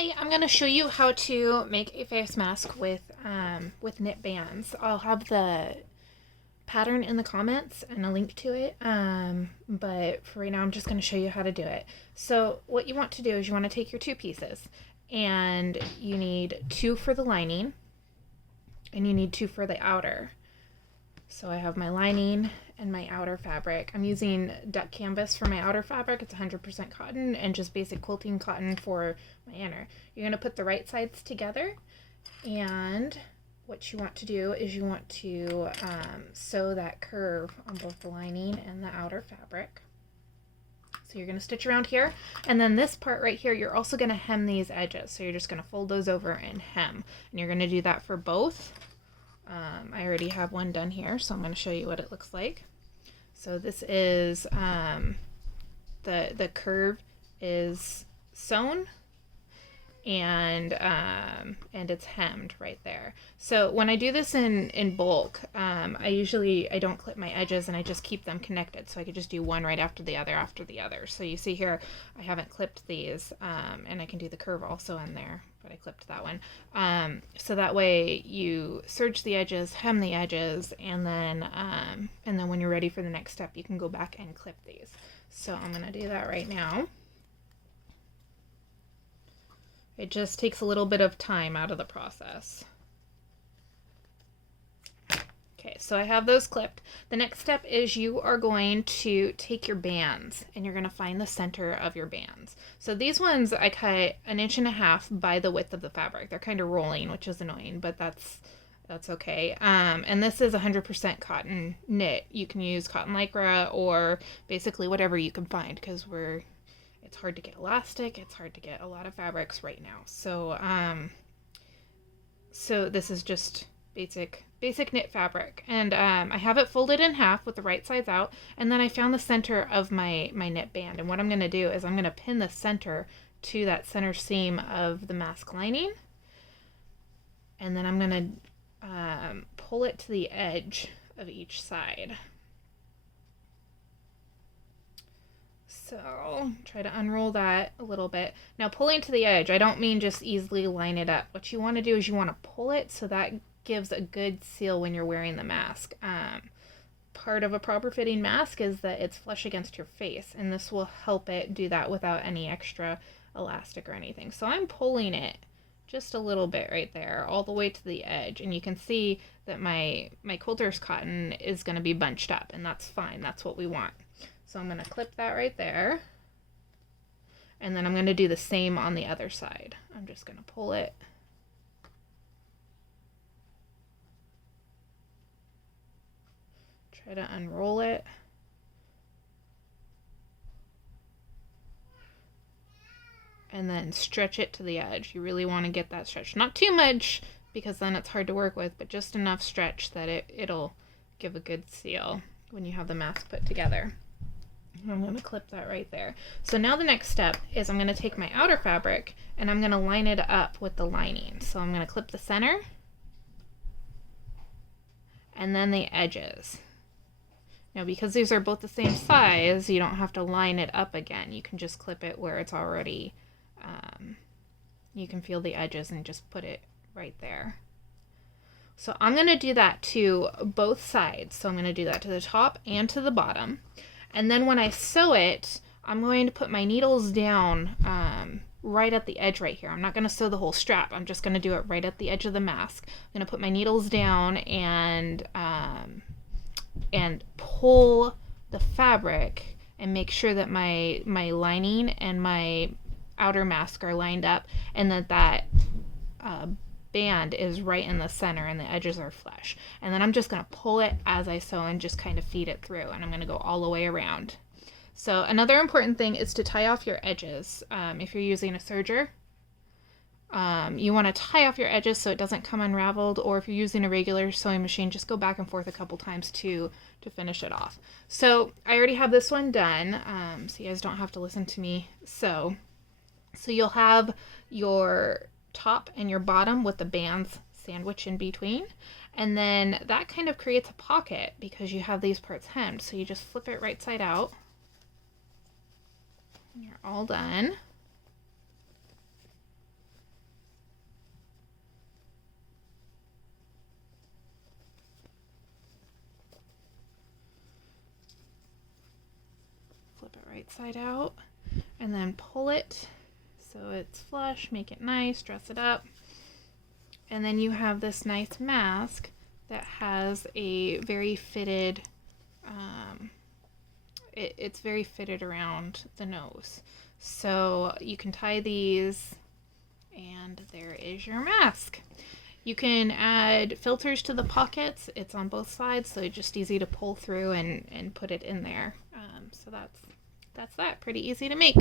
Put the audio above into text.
Hi, I'm going to show you how to make a face mask with knit bands. I'll have the pattern in the comments and a link to it, but for right now I'm just going to show you how to do it. So what you want to do is you want to take your two pieces, and you need two for the lining and you need two for the outer. So I have my lining and my outer fabric. I'm using duck canvas for my outer fabric. It's 100% cotton, and just basic quilting cotton for my inner. You're going to put the right sides together, and what you want to do is you want to sew that curve on both the lining and the outer fabric. So you're going to stitch around here, and then this part right here, you're also going to hem these edges. So you're just going to fold those over and hem, and you're going to do that for both. I already have one done here, so I'm going to show you what it looks like. So this is the curve is sewn, and it's hemmed right there. So when I do this in bulk, I don't clip my edges, and I just keep them connected, so I could just do one right after the other. So you see here, I haven't clipped these, and I can do the curve also in there, but I clipped that one. So that way you serge the edges, hem the edges, and then when you're ready for the next step, you can go back and clip these. So I'm gonna do that right now. It just takes a little bit of time out of the process. Okay, so I have those clipped. The next step is you are going to take your bands, and you're going to find the center of your bands. So these ones I cut 1.5 inches by the width of the fabric. They're kind of rolling, which is annoying, but that's okay. And this is 100% cotton knit. You can use cotton lycra or basically whatever you can find, because it's hard to get elastic. It's hard to get a lot of fabrics right now. So so this is just basic knit fabric, and I have it folded in half with the right sides out, and then I found the center of my knit band, and what I'm going to do is I'm going to pin the center to that center seam of the mask lining, and then I'm going to pull it to the edge of each side. So try to unroll that a little bit. Now, pulling to the edge, I don't mean just easily line it up. What you want to do is you want to pull it so that gives a good seal when you're wearing the mask. Part of a proper fitting mask is that it's flush against your face, and this will help it do that without any extra elastic or anything. So I'm pulling it just a little bit right there, all the way to the edge, and you can see that my quilter's cotton is going to be bunched up, and that's fine. That's what we want. So I'm going to clip that right there, and then I'm going to do the same on the other side. I'm just going to pull it. Try to unroll it. And then stretch it to the edge. You really want to get that stretch. Not too much, because then it's hard to work with, but just enough stretch that it'll give a good seal when you have the mask put together. I'm going to clip that right there. So now the next step is I'm going to take my outer fabric, and I'm going to line it up with the lining. So I'm going to clip the center and then the edges. Now, because these are both the same size, you don't have to line it up again. You can just clip it where it's already, you can feel the edges and just put it right there. So I'm going to do that to both sides. So I'm going to do that to the top and to the bottom. And then when I sew it, I'm going to put my needles down right at the edge right here. I'm not going to sew the whole strap. I'm just going to do it right at the edge of the mask. I'm going to put my needles down and pull the fabric and make sure that my lining and my outer mask are lined up, and that band is right in the center and the edges are flush. And then I'm just going to pull it as I sew and just kind of feed it through, and I'm going to go all the way around. So another important thing is to tie off your edges. If you're using a serger, you want to tie off your edges so it doesn't come unraveled, or if you're using a regular sewing machine, just go back and forth a couple times to finish it off. So I already have this one done, so you guys don't have to listen to me sew. So you'll have your top and your bottom with the bands sandwiched in between, and then that kind of creates a pocket because you have these parts hemmed. So you just flip it right side out. You're all done. right side out, and then pull it so it's flush, make it nice, dress it up. And then you have this nice mask that has a very fitted, it's very fitted around the nose. So you can tie these, and there is your mask. You can add filters to the pockets. It's on both sides, so it's just easy to pull through and put it in there. So that's that. Pretty easy to make.